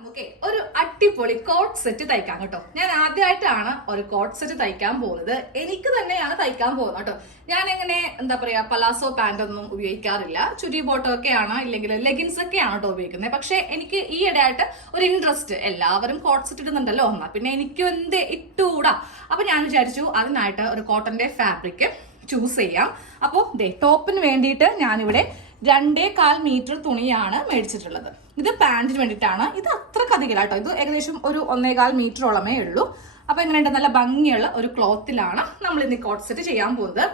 നമുക്ക് ഒരു അടിപൊളി കോട്ട് സെറ്റ് തയ്ക്കാം കേട്ടോ. ഞാൻ ആദ്യമായിട്ടാണ് ഒരു കോട്ട് സെറ്റ് തയ്ക്കാൻ പോകുന്നത്. എനിക്ക് തന്നെയാണ് തയ്ക്കാൻ പോകുന്നത് കേട്ടോ. ഞാൻ എങ്ങനെ എന്താ പറയാ പലാസോ പാന്റ് ഒന്നും ഉപയോഗിക്കാറില്ല. ചുരി ബോട്ടോ ഒക്കെയാണ്, ഇല്ലെങ്കിൽ ലെഗിൻസ് ഒക്കെയാണ് കേട്ടോ ഉപയോഗിക്കുന്നത്. പക്ഷെ എനിക്ക് ഈ ഇടയായിട്ട് ഒരു ഇൻട്രസ്റ്റ്, എല്ലാവരും കോട്ട് സെറ്റ് ഇടുന്നുണ്ടല്ലോ എന്നാ പിന്നെ എനിക്കും എന്ത് ഇട്ടുകൂടാ. അപ്പൊ ഞാൻ വിചാരിച്ചു അതിനായിട്ട് ഒരു കോട്ടന്റെ ഫാബ്രിക് ചൂസ് ചെയ്യാം. അപ്പോൾ ടോപ്പിന് വേണ്ടിയിട്ട് ഞാനിവിടെ 2.25 മീറ്റർ തുണിയാണ് മേടിച്ചിട്ടുള്ളത്. ഇത് പാന്റിന് വേണ്ടിയിട്ടാണ്. ഇത് അത്രക്ക് അധികമില്ല കേട്ടോ. ഇത് ഏകദേശം ഒരു 1.25 മീറ്ററോളമേ ഉള്ളൂ. അപ്പൊ എങ്ങനെയുണ്ട്, നല്ല ഭംഗിയുള്ള ഒരു ക്ലോത്തിലാണ് നമ്മൾ ഇന്ന് കോട്ട് സെറ്റ് ചെയ്യാൻ പോകുന്നത്.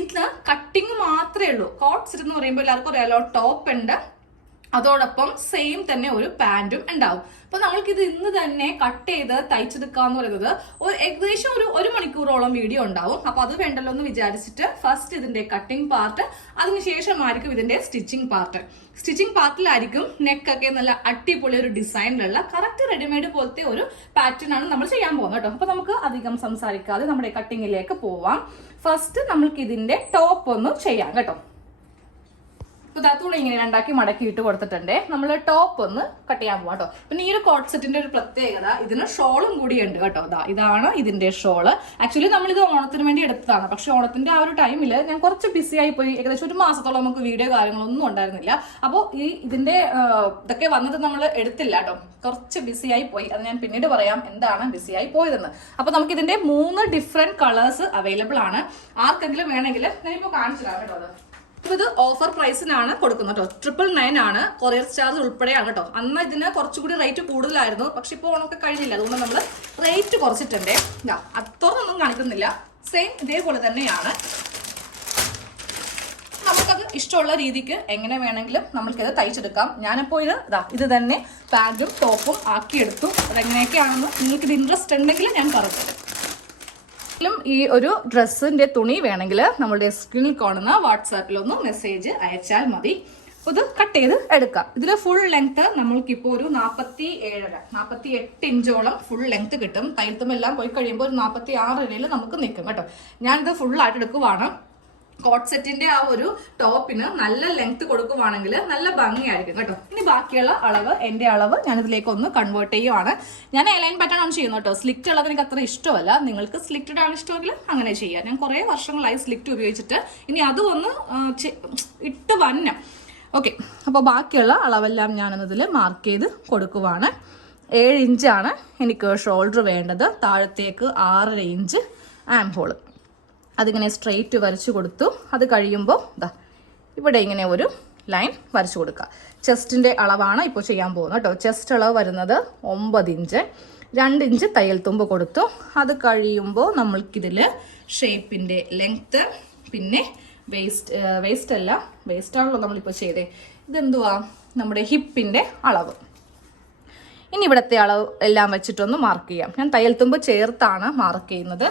ഇന്ന് കട്ടിങ് മാത്രമേ ഉള്ളൂ. കോട്ട് സെറ്റ് എന്ന് പറയുമ്പോൾ എല്ലാവർക്കും അറിയാലോ, ടോപ്പ് ഉണ്ട്, അതോടൊപ്പം സെയിം തന്നെ ഒരു പാന്റും ഉണ്ടാവും. അപ്പൊ നമ്മൾക്കിത് ഇന്ന് തന്നെ കട്ട് ചെയ്ത് തയ്ച്ചെടുക്കാന്ന് പറയുന്നത് ഏകദേശം ഒരു മണിക്കൂറോളം വീഡിയോ ഉണ്ടാവും. അപ്പൊ അത് വേണ്ടല്ലോ എന്ന് വിചാരിച്ചിട്ട് ഫസ്റ്റ് ഇതിന്റെ കട്ടിംഗ് പാർട്ട്, അതിനുശേഷമായിരിക്കും ഇതിന്റെ സ്റ്റിച്ചിങ് പാർട്ട്. സ്റ്റിച്ചിങ് പാർട്ടിലായിരിക്കും നെക്കൊക്കെ നല്ല അടിപൊളി ഒരു ഡിസൈനിലുള്ള കറക്റ്റ് റെഡിമെയ്ഡ് പോലത്തെ ഒരു പാറ്റേൺ ആണ് നമ്മൾ ചെയ്യാൻ പോകുന്നത് കേട്ടോ. അപ്പൊ നമുക്ക് അധികം സംസാരിക്കാതെ നമ്മുടെ കട്ടിങ്ങിലേക്ക് പോവാം. ഫസ്റ്റ് നമ്മൾക്ക് ഇതിന്റെ ടോപ്പ് ഒന്ന് ചെയ്യാം കേട്ടോ. തുണി ഇങ്ങനെ രണ്ടാക്കി മടക്കി ഇട്ട് കൊടുത്തിട്ടുണ്ട്. നമ്മൾ ടോപ്പ് ഒന്ന് കട്ട് ചെയ്യാൻ പോവാം കേട്ടോ. പിന്നെ ഈ ഒരു കോട്ട് സെറ്റിന്റെ ഒരു പ്രത്യേകത, ഇതിന് ഷോളും കൂടി ഉണ്ട് കേട്ടോ. ഇതാണ് ഇതിന്റെ ഷോള്. ആക്ച്വലി നമ്മളിത് ഓണത്തിന് വേണ്ടി എടുത്തതാണ്. പക്ഷെ ഓണത്തിന്റെ ആ ഒരു ടൈമിൽ ഞാൻ കുറച്ച് ബിസി ആയി പോയി. ഏകദേശം ഒരു മാസത്തോളം നമുക്ക് വീഡിയോ കാര്യങ്ങളൊന്നും ഉണ്ടായിരുന്നില്ല. അപ്പോൾ ഇതൊക്കെ വന്നത് നമ്മൾ എടുത്തില്ല കേട്ടോ. കുറച്ച് ബിസി ആയി പോയി. അത് ഞാൻ പിന്നീട് പറയാം എന്താണ് ബിസി ആയി പോയതെന്ന്. അപ്പൊ നമുക്ക് ഇതിന്റെ 3 ഡിഫറെന്റ് കളേഴ്സ് അവൈലബിൾ ആണ്. ആർക്കെങ്കിലും വേണമെങ്കിൽ ഞാനിപ്പോ കാണിച്ചു തരാം കേട്ടോ. ഇത് ഓഫർ പ്രൈസിനാണ് കൊടുക്കുന്നത് കേട്ടോ. 999 ആണ്. കൊറിയർ ചാർജ് ഉൾപ്പെടെയാണ് കേട്ടോ. അന്ന് ഇതിന് കുറച്ചുകൂടി റേറ്റ് കൂടുതലായിരുന്നു. പക്ഷെ ഇപ്പോൾ ഓണമൊക്കെ കഴിഞ്ഞില്ല, അതുകൊണ്ട് നമ്മൾ റേറ്റ് കുറച്ചിട്ടുണ്ട്. അത്രയൊന്നും കാണിക്കുന്നില്ല, സെയിം ഇതേപോലെ തന്നെയാണ്. നമുക്കത് ഇഷ്ടമുള്ള രീതിക്ക് എങ്ങനെ വേണമെങ്കിലും നമ്മൾക്കത് തയ്ച്ചെടുക്കാം. ഞാനിപ്പോൾ ഇത് തന്നെ പാന്റും ടോപ്പും ആക്കിയെടുത്തു. അതെങ്ങനെയൊക്കെയാണെന്ന് നിങ്ങൾക്ക് ഇത് ഇൻട്രസ്റ്റ് ഉണ്ടെങ്കിൽ ഞാൻ പറഞ്ഞുതരാം. ഈ ഒരു ഡ്രസ്സിന്റെ തുണി വേണമെങ്കിൽ നമ്മളുടെ സ്ക്രീനിൽ കാണുന്ന വാട്സാപ്പിലൊന്ന് മെസ്സേജ് അയച്ചാൽ മതി. ഇത് കട്ട് ചെയ്ത് എടുക്കാം. ഇതിൽ ഫുൾ ലെങ്ത് നമ്മൾക്കിപ്പോൾ ഒരു 47-48 ഇഞ്ചോളം ഫുൾ ലെങ്ത് കിട്ടും. തയ്യൽത്തുമെല്ലാം പോയി കഴിയുമ്പോൾ ഒരു 46 നമുക്ക് നിൽക്കും കേട്ടോ. ഞാനിത് ഫുള്ളായിട്ട് എടുക്കുവാണ്. കോട്ട് സെറ്റിന്റെ ആ ഒരു ടോപ്പിന് നല്ല ലെങ്ത് കൊടുക്കുവാണെങ്കിൽ നല്ല ഭംഗിയായിരിക്കും കേട്ടോ. ഇനി ബാക്കിയുള്ള അളവ്, എന്റെ അളവ് ഞാൻ ഇതിലേക്ക് ഒന്ന് കൺവേർട്ട് ചെയ്യുവാണ്. ഞാൻ എലൈൻ പാറ്റേൺ ആണ് ചെയ്യുന്നത് കേട്ടോ. സ്ലിക്റ്റ് ഉള്ളത് എനിക്ക് അത്ര ഇഷ്ടമല്ല. നിങ്ങൾക്ക് സ്ലിക്റ്റഡ് ആണ് ഇഷ്ടമെങ്കിൽ അങ്ങനെ ചെയ്യാം. ഞാൻ കുറെ വർഷങ്ങളായി സ്ലിക്റ്റ് ഉപയോഗിച്ചിട്ട് ഇനി അതും ഒന്ന് ഇട്ട് വന്നം. ഓക്കെ, അപ്പോൾ ബാക്കിയുള്ള അളവെല്ലാം ഞാനതിൽ മാർക്ക് ചെയ്ത് കൊടുക്കുവാണ്. 7 ഇഞ്ചാണ് എനിക്ക് ഷോൾഡർ വേണ്ടത്. താഴത്തേക്ക് 6.5 ഇഞ്ച് ആം ഹോള്. അതിങ്ങനെ സ്ട്രെയിറ്റ് വരച്ചു കൊടുത്തു. അത് കഴിയുമ്പോൾ ഇവിടെ ഇങ്ങനെ ഒരു ലൈൻ വരച്ചു കൊടുക്കുക. ചെസ്റ്റിൻ്റെ അളവാണ് ഇപ്പോൾ ചെയ്യാൻ പോകുന്നത് കേട്ടോ. ചെസ്റ്റ് അളവ് വരുന്നത് 9 ഇഞ്ച്. 2 ഇഞ്ച് തയ്യൽ തുമ്പ് കൊടുത്തു. അത് കഴിയുമ്പോൾ നമ്മൾക്കിതിൽ ഷേപ്പിൻ്റെ ലെങ്ത്ത്, പിന്നെ വേസ്റ്റ് അല്ല, വേസ്റ്റാണല്ലോ നമ്മളിപ്പോൾ ചെയ്തേ. ഇതെന്തുവാ, നമ്മുടെ ഹിപ്പിൻ്റെ അളവ്. ഇനി ഇവിടുത്തെ അളവ് എല്ലാം വെച്ചിട്ടൊന്ന് മാർക്ക് ചെയ്യാം. ഞാൻ തയ്യൽ തുമ്പ് ചേർത്താണ് മാർക്ക് ചെയ്യുന്നത്.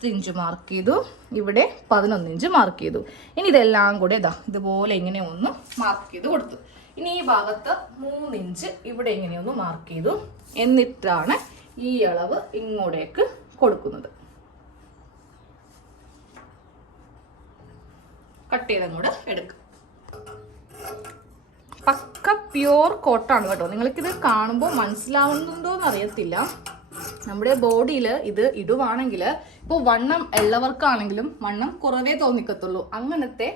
10 ഇഞ്ച് മാർക്ക് ചെയ്തു. ഇവിടെ 11 ഇഞ്ച് മാർക്ക് ചെയ്തു. ഇനി ഇതെല്ലാം കൂടെ ഇതുപോലെ ഇങ്ങനെ ഒന്ന് മാർക്ക് ചെയ്ത് കൊടുത്തു. ഇനി ഈ ഭാഗത്ത് 3 ഇഞ്ച് ഇവിടെ ഇങ്ങനെ ഒന്ന് മാർക്ക് ചെയ്തു. എന്നിട്ടാണ് ഈ അളവ് ഇങ്ങോട്ടേക്ക് കൊടുക്കുന്നത്. കട്ട് ചെയ്തങ്ങോട്ട് എടുക്കും. പക്ക പ്യോർ കോട്ടാണ് കേട്ടോ. നിങ്ങൾക്കിത് കാണുമ്പോൾ മനസ്സിലാവുന്നുണ്ടോന്ന് അറിയത്തില്ല. നമ്മുടെ ബോഡിയിൽ ഇത് ഇടുവാണെങ്കിൽ ഇപ്പോൾ വണ്ണം ഉള്ളവർക്കാണെങ്കിലും വണ്ണം കുറവേ തോന്നിക്കത്തുള്ളൂ. അങ്ങനത്തെ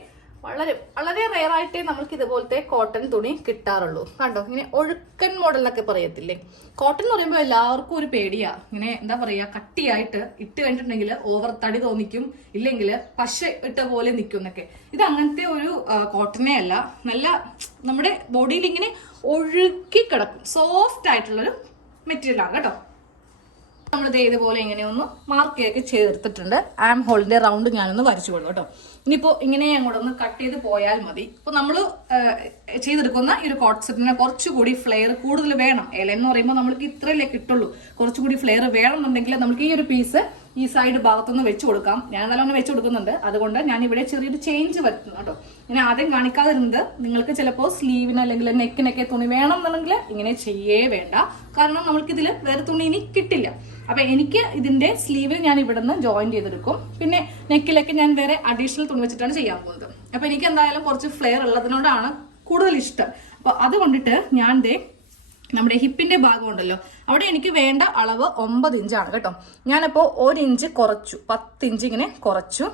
വളരെ വളരെ റെയറായിട്ടേ നമുക്ക് ഇതുപോലത്തെ കോട്ടൺ തുണി കിട്ടാറുള്ളൂ. കണ്ടോ, ഇങ്ങനെ ഒഴുക്കൻ മോഡലൊക്കെ പറയത്തില്ലേ. കോട്ടൺ എന്ന് പറയുമ്പോൾ എല്ലാവർക്കും ഒരു പേടിയാ. ഇങ്ങനെ എന്താ പറയാ, കട്ടിയായിട്ട് ഇട്ട് കഴിഞ്ഞിട്ടുണ്ടെങ്കിൽ ഓവർ തടി തോന്നിക്കും, ഇല്ലെങ്കിൽ പശ ഇട്ട പോലെ നിൽക്കും എന്നൊക്കെ. ഇത് അങ്ങനത്തെ ഒരു കോട്ടണേ അല്ല. നല്ല നമ്മുടെ ബോഡിയിൽ ഇങ്ങനെ ഒഴുക്കി കിടക്കും, സോഫ്റ്റ് ആയിട്ടുള്ളൊരു മെറ്റീരിയലാണ് കേട്ടോ. നമ്മളിത് ഇതുപോലെ ഇങ്ങനെ ഒന്ന് മാർക്ക് ചേർത്തിട്ടുണ്ട്. ആം ഹോളിന്റെ റൗണ്ട് ഞാനൊന്ന് വരച്ചു കൊടുക്കും കേട്ടോ. ഇനിയിപ്പോൾ ഇങ്ങനെ അങ്ങോട്ടൊന്ന് കട്ട് ചെയ്ത് പോയാൽ മതി. ഇപ്പോൾ നമ്മൾ ചെയ്തെടുക്കുന്ന ഈ ഒരു കോട്ട് സെറ്റിന് കുറച്ചുകൂടി ഫ്ലെയർ കൂടുതൽ വേണം. എന്ന് പറയുമ്പോൾ നമ്മൾക്ക് ഇത്രയല്ലേ കിട്ടുള്ളൂ. കുറച്ചുകൂടി ഫ്ലെയർ വേണമെന്നുണ്ടെങ്കിൽ നമുക്ക് ഈ ഒരു പീസ് ഈ സൈഡ് ഭാഗത്തൊന്ന് വെച്ച് കൊടുക്കാം. ഞാൻ നല്ലോണം വെച്ച് കൊടുക്കുന്നുണ്ട്. അതുകൊണ്ട് ഞാൻ ഇവിടെ ചെറിയൊരു ചേഞ്ച് വരുത്തുന്നു കേട്ടോ. ഇങ്ങനെ ആദ്യം കാണിക്കാതിരുന്നത്, നിങ്ങൾക്ക് ചിലപ്പോൾ സ്ലീവിന് അല്ലെങ്കിൽ നെക്കിനൊക്കെ തുണി വേണമെന്നുണ്ടെങ്കിൽ ഇങ്ങനെ ചെയ്യേ വേണ്ട. കാരണം നമ്മൾക്കിതിൽ വേറെ തുണി ഇനി കിട്ടില്ല. അപ്പൊ എനിക്ക് ഇതിന്റെ സ്ലീവ് ഞാൻ ഇവിടെ നിന്ന് ജോയിൻ ചെയ്തെടുക്കും. പിന്നെ നെക്കിലൊക്കെ ഞാൻ വേറെ അഡീഷണൽ തുണി വെച്ചിട്ടാണ് ചെയ്യാൻ പോകുന്നത്. അപ്പൊ എനിക്ക് എന്തായാലും കുറച്ച് ഫ്ലെയർ ഉള്ളതിനോടാണ് കൂടുതൽ ഇഷ്ടം. അപ്പൊ അതുകൊണ്ടിട്ട് ഞാൻ നമ്മുടെ ഹിപ്പിന്റെ ഭാഗം ഉണ്ടല്ലോ, അവിടെ എനിക്ക് വേണ്ട അളവ് 9 ഇഞ്ചാണ് കേട്ടോ. ഞാനപ്പോൾ 1 ഇഞ്ച് കുറച്ചു, 10 ഇഞ്ച് ഇങ്ങനെ കുറച്ചു.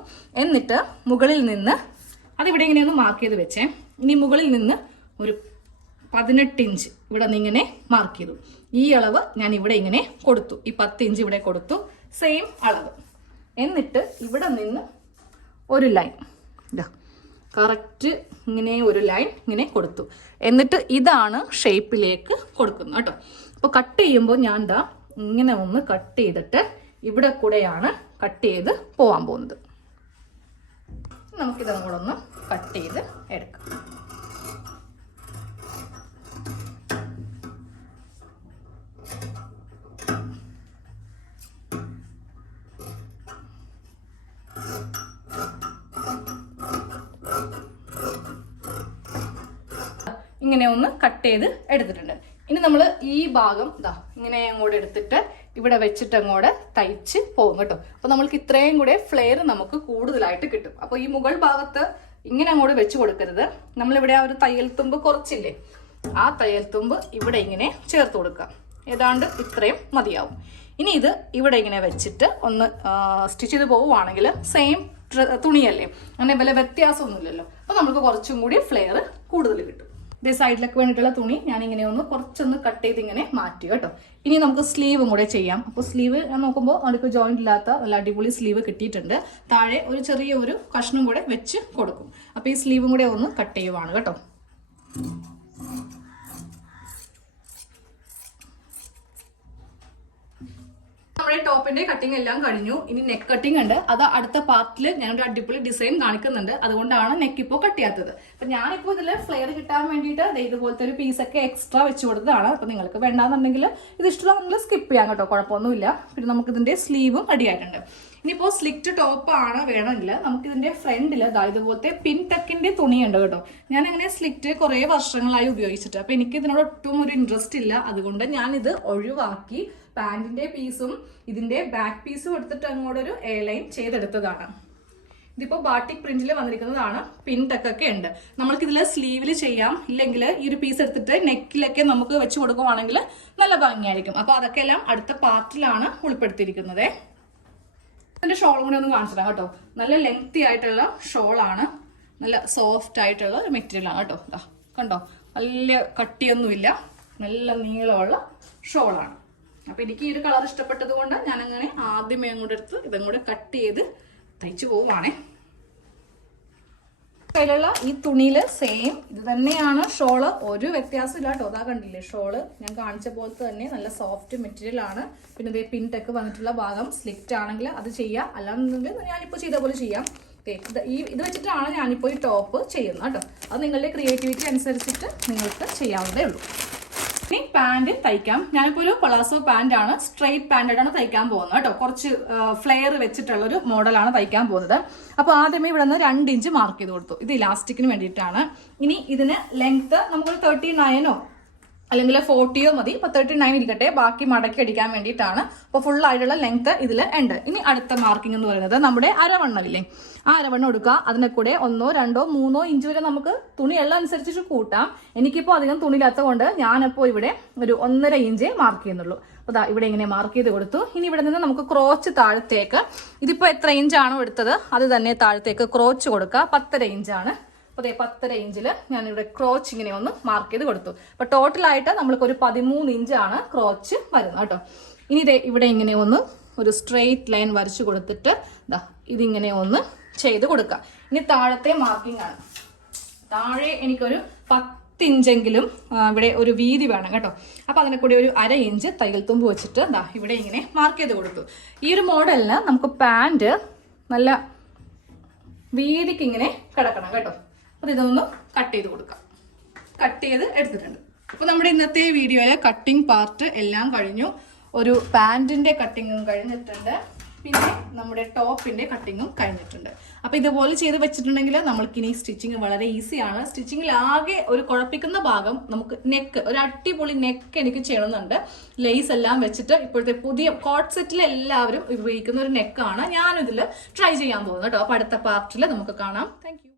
എന്നിട്ട് മുകളിൽ നിന്ന് അതിവിടെ ഇങ്ങനെ ഒന്ന് മാർക്ക് ചെയ്ത് വെച്ചേ. ഇനി മുകളിൽ നിന്ന് ഒരു 18 ഇഞ്ച് ഇവിടെ നിന്ന് ഇങ്ങനെ മാർക്ക് ചെയ്തു. ഈ അളവ് ഞാൻ ഇവിടെ ഇങ്ങനെ കൊടുത്തു, ഈ 10 ഇഞ്ച് ഇവിടെ കൊടുത്തു, സെയിം അളവ്. എന്നിട്ട് ഇവിടെ നിന്ന് ഒരു ലൈൻ ഇതാ കറക്റ്റ് ഇങ്ങനെ ഒരു ലൈൻ ഇങ്ങനെ കൊടുത്തു. എന്നിട്ട് ഇതാണ് ഷേപ്പിലേക്ക് കൊടുക്കുന്നത് കേട്ടോ. അപ്പോൾ കട്ട് ചെയ്യുമ്പോൾ ഞാൻ ദാ ഇങ്ങനെ ഒന്ന് കട്ട് ചെയ്തിട്ട് ഇവിടെ കൂടെയാണ് കട്ട് ചെയ്ത് പോകാൻ പോകുന്നത്. നമുക്കിതും കൂടെ ഒന്ന് കട്ട് ചെയ്ത് എടുക്കാം. ഇങ്ങനെ ഒന്ന് കട്ട് ചെയ്ത് എടുത്തിട്ടുണ്ട്. ഇനി നമ്മൾ ഈ ഭാഗം ഇതാ ഇങ്ങനെ അങ്ങോട്ട് എടുത്തിട്ട് ഇവിടെ വെച്ചിട്ട് അങ്ങോട്ട് തയ്ച്ച് പോകും കേട്ടോ. അപ്പൊ നമ്മൾക്ക് ഇത്രയും കൂടെ ഫ്ലെയർ നമുക്ക് കൂടുതലായിട്ട് കിട്ടും. അപ്പൊ ഈ മുകൾ ഭാഗത്ത് ഇങ്ങനെ അങ്ങോട്ട് വെച്ച് കൊടുക്കരുത്. നമ്മളിവിടെ ആ ഒരു തയ്യൽ തുമ്പ് കുറച്ചില്ലേ, ആ തയ്യൽ തുമ്പ് ഇവിടെ ഇങ്ങനെ ചേർത്ത് കൊടുക്കാം. ഏതാണ്ട് ഇത്രയും മതിയാവും. ഇനി ഇത് ഇവിടെ ഇങ്ങനെ വെച്ചിട്ട് ഒന്ന് സ്റ്റിച്ച് ചെയ്ത് പോവുകയാണെങ്കിൽ സെയിം തുണിയല്ലേ, അങ്ങനെ വല്ല വ്യത്യാസമൊന്നുമില്ലല്ലോ. അപ്പൊ നമുക്ക് കുറച്ചും കൂടി ഫ്ലെയർ കൂടുതൽ കിട്ടും. ഇതേ സൈഡിലൊക്കെ വേണ്ടിയിട്ടുള്ള തുണി ഞാൻ ഇങ്ങനെ ഒന്ന് കുറച്ചൊന്ന് കട്ട് ചെയ്ത് ഇങ്ങനെ മാറ്റി കേട്ടോ. ഇനി നമുക്ക് സ്ലീവും കൂടെ ചെയ്യാം. അപ്പോൾ സ്ലീവ് ഞാൻ നോക്കുമ്പോൾ നമുക്ക് ജോയിന്റ് ഇല്ലാത്ത നല്ല അടിപൊളി സ്ലീവ് കിട്ടിയിട്ടുണ്ട്. താഴെ ഒരു ചെറിയ ഒരു കഷ്ണം കൂടെ വെച്ച് കൊടുക്കും. അപ്പോൾ ഈ സ്ലീവും കൂടെ ഒന്ന് കട്ട് ചെയ്യുവാണ് കേട്ടോ. നമ്മുടെ ടോപ്പിന്റെ കട്ടിങ് എല്ലാം കഴിഞ്ഞു. ഇനി നെക്ക് കട്ടിങ് ഉണ്ട്. അത് അടുത്ത പാർട്ടിൽ ഞാനൊരു അടിപൊളി ഡിസൈൻ കാണിക്കുന്നുണ്ട്. അതുകൊണ്ടാണ് നെക്ക് ഇപ്പോൾ കട്ട് ചെയ്യാത്തത്. അപ്പൊ ഞാനിപ്പോൾ ഇതിൽ ഫ്ലെയർ കിട്ടാൻ വേണ്ടിയിട്ട് ഇതുപോലത്തെ ഒരു പീസൊക്കെ എക്സ്ട്രാ വെച്ച് കൊടുത്തതാണ്. അപ്പൊ നിങ്ങൾക്ക് വേണ്ടാന്നുണ്ടെങ്കിൽ ഇത് ഇഷ്ടമാണെങ്കിൽ സ്കിപ്പ് ചെയ്യാം കേട്ടോ, കുഴപ്പമൊന്നുമില്ല. പിന്നെ നമുക്ക് ഇതിന്റെ സ്ലീവും റെഡി ആയിട്ടുണ്ട്. ഇനിയിപ്പോൾ സ്ലിക്റ്റ് ടോപ്പ് ആണ് വേണമെങ്കിൽ നമുക്ക് ഇതിന്റെ ഫ്രണ്ടിൽ ഇതുപോലത്തെ പിൻ ടക്കിന്റെ തുണിയുണ്ട് കേട്ടോ. ഞാൻ അങ്ങനെ സ്ലിക്റ്റ് കുറെ വർഷങ്ങളായി ഉപയോഗിച്ചിട്ട്, അപ്പൊ എനിക്ക് ഇതിനോട് ഒട്ടും ഒരു ഇൻട്രസ്റ്റ് ഇല്ല. അതുകൊണ്ട് ഞാൻ ഇത് ഒഴിവാക്കി പാന്റിന്റെ പീസും ഇതിന്റെ ബാക്ക് പീസും എടുത്തിട്ട് അങ്ങോട്ടൊരു എ ലൈൻ ചെയ്തെടുത്തതാണ്. ഇതിപ്പോ ബാട്ടിക് പ്രിന്റിൽ വന്നിരിക്കുന്നതാണ്. പിൻ ടക്കൊക്കെ ഉണ്ട്. നമ്മൾക്ക് ഇതിൽ സ്ലീവിൽ ചെയ്യാം, ഇല്ലെങ്കിൽ ഈ ഒരു പീസ് എടുത്തിട്ട് നെക്കിലൊക്കെ നമുക്ക് വെച്ച് കൊടുക്കുവാണെങ്കിൽ നല്ല ഭംഗിയായിരിക്കും. അപ്പൊ അതൊക്കെ എല്ലാം അടുത്ത പാർട്ടിലാണ് ഉൾപ്പെടുത്തിയിരിക്കുന്നത്. ഇതിന്റെ ഷോളും കൂടെ ഒന്ന് കാണിച്ചു തരാം കേട്ടോ. നല്ല ലെങ്തി ആയിട്ടുള്ള ഷോളാണ്, നല്ല സോഫ്റ്റ് ആയിട്ടുള്ള ഒരു മെറ്റീരിയൽ ആണ് കേട്ടോ. ഇതാ കണ്ടോ, വലിയ കട്ടിയൊന്നുമില്ല, നല്ല നീളമുള്ള ഷോളാണ്. അപ്പൊ എനിക്ക് ഈ ഒരു കളർ ഇഷ്ടപ്പെട്ടത് കൊണ്ട് ഞാൻ അങ്ങനെ ആദ്യമേ അങ്ങോട്ട് എടുത്ത് ഇതും കൂടെ കട്ട് ചെയ്ത് തയ്ച്ചു പോവാണേ. കയ്യിലുള്ള ഈ തുണിയില് സെയിം ഇത് തന്നെയാണ് ഷോള്, ഒരു വ്യത്യാസം ഇല്ല കേട്ടോ. അതാ കണ്ടില്ലേ ഷോള് ഞാൻ കാണിച്ച പോലത്തെ തന്നെ നല്ല സോഫ്റ്റ് മെറ്റീരിയൽ ആണ്. പിന്നെ ഇതേ പിൻ ടെക്ക് വന്നിട്ടുള്ള ഭാഗം സ്ലിക്റ്റ് ആണെങ്കിൽ അത് ചെയ്യാം, അല്ലാന്നുണ്ടെങ്കിൽ ഞാനിപ്പോൾ ചെയ്ത പോലെ ചെയ്യാം. ഇത് വെച്ചിട്ടാണ് ഞാനിപ്പോൾ ഈ ടോപ്പ് ചെയ്യുന്നത് കേട്ടോ. അത് നിങ്ങളുടെ ക്രിയേറ്റിവിറ്റി അനുസരിച്ചിട്ട് നിങ്ങൾക്ക് ചെയ്യാവുന്നതേ ഉള്ളൂ. ഇനി പാന്റ് തയ്ക്കാം. ഞാനിപ്പോൾ ഒരു പലാസോ പാന്റ് ആണ്, സ്ട്രെയിറ്റ് പാന്റാണ് തയ്ക്കാൻ പോകുന്നത് കേട്ടോ. കുറച്ച് ഫ്ലെയർ വെച്ചിട്ടുള്ള ഒരു മോഡലാണ് തയ്ക്കാൻ പോകുന്നത്. അപ്പോൾ ആദ്യമേ ഇവിടെ നിന്ന് 2 ഇഞ്ച് മാർക്ക് ചെയ്ത് കൊടുത്തു. ഇത് ഇലാസ്റ്റിക്കിന് വേണ്ടിയിട്ടാണ്. ഇനി ഇതിന് ലെങ്ത് നമുക്കൊരു 39ഓ അല്ലെങ്കിൽ 40ഓ മതി. ഇപ്പൊ 39 ഇരിക്കട്ടെ, ബാക്കി മടക്കി അടിക്കാൻ വേണ്ടിയിട്ടാണ്. അപ്പൊ ഫുൾ ആയിട്ടുള്ള ലെങ്ത് ഇതിൽ ഉണ്ട്. ഇനി അടുത്ത മാർക്കിംഗ് എന്ന് പറയുന്നത് നമ്മുടെ അരവണ്ണമില്ലേ, ആ അരവണ്ണം എടുക്കുക. അതിനെ കൂടെ 1, 2, 3 ഇഞ്ച് വരെ നമുക്ക് തുണിയെല്ലാം അനുസരിച്ചിട്ട് കൂട്ടാം. എനിക്കിപ്പോൾ അധികം തുണിയില്ലാത്ത കൊണ്ട് ഞാനിപ്പോൾ ഇവിടെ ഒരു 1.5 ഇഞ്ച് മാർക്ക് ചെയ്യുന്നുള്ളൂ. അപ്പൊ ഇവിടെ ഇങ്ങനെ മാർക്ക് ചെയ്ത് കൊടുത്തു. ഇനി ഇവിടെ നിന്ന് നമുക്ക് ക്രോച്ച് താഴത്തേക്ക്, ഇതിപ്പോ എത്ര ഇഞ്ചാണോ എടുത്തത് അത് തന്നെ താഴത്തേക്ക് ക്രോച്ച് കൊടുക്കുക. 10.5 ഇഞ്ചാണ്. അപ്പോൾ 10.5 ഇഞ്ചിൽ ഞാനിവിടെ ക്രോച്ച് ഇങ്ങനെ ഒന്ന് മാർക്ക് ചെയ്ത് കൊടുത്തു. അപ്പോൾ ടോട്ടലായിട്ട് നമ്മൾക്ക് ഒരു 13 ഇഞ്ചാണ് ക്രോച്ച് വരുന്നത് കേട്ടോ. ഇനി ഇവിടെ ഇങ്ങനെ ഒന്ന് ഒരു സ്ട്രെയിറ്റ് ലൈൻ വരച്ചു കൊടുത്തിട്ട് ഇതിങ്ങനെ ഒന്ന് ചെയ്ത് കൊടുക്കുക. ഇനി താഴത്തെ മാർക്കിംഗ് ആണ്. താഴെ എനിക്കൊരു 10 ഇഞ്ചെങ്കിലും ഇവിടെ ഒരു വീതി വേണം കേട്ടോ. അപ്പോൾ അതിനെ കൂടി ഒരു 1/2 ഇഞ്ച് തയ്യൽ തുമ്പ് വെച്ചിട്ട് ഇവിടെ ഇങ്ങനെ മാർക്ക് ചെയ്ത് കൊടുത്തു. ഈ ഒരു മോഡലിന് നമുക്ക് പാൻറ് നല്ല വീതിക്ക് ഇങ്ങനെ കിടക്കണം കേട്ടോ. അപ്പോൾ ഇതൊന്ന് കട്ട് ചെയ്ത് കൊടുക്കാം. കട്ട് ചെയ്ത് എടുത്തിട്ടുണ്ട്. അപ്പോൾ നമ്മുടെ ഇന്നത്തെ വീഡിയോയിലെ കട്ടിംഗ് പാർട്ട് എല്ലാം കഴിഞ്ഞു. ഒരു പാൻറ്റിൻ്റെ കട്ടിങ്ങും കഴിഞ്ഞിട്ടുണ്ട്, പിന്നെ നമ്മുടെ ടോപ്പിൻ്റെ കട്ടിങ്ങും കഴിഞ്ഞിട്ടുണ്ട്. അപ്പോൾ ഇതുപോലെ ചെയ്ത് വെച്ചിട്ടുണ്ടെങ്കിൽ നമ്മൾക്കിനി സ്റ്റിച്ചിങ് വളരെ ഈസിയാണ്. സ്റ്റിച്ചിങ്ങിൽ ആകെ ഒരു കുഴപ്പിക്കുന്ന ഭാഗം നമുക്ക് നെക്ക്, ഒരു അടിപൊളി നെക്ക് എനിക്ക് ചെയ്യണമെന്നുണ്ട്. ലേസ് എല്ലാം വെച്ചിട്ട് ഇപ്പോഴത്തെ പുതിയ കോട്ട് സെറ്റിൽ എല്ലാവരും ഉപയോഗിക്കുന്ന ഒരു നെക്കാണ് ഞാനിതിൽ ട്രൈ ചെയ്യാൻ പോകുന്നത് കേട്ടോ. അപ്പോൾ അടുത്ത പാർട്ടിൽ നമുക്ക് കാണാം. Thank you.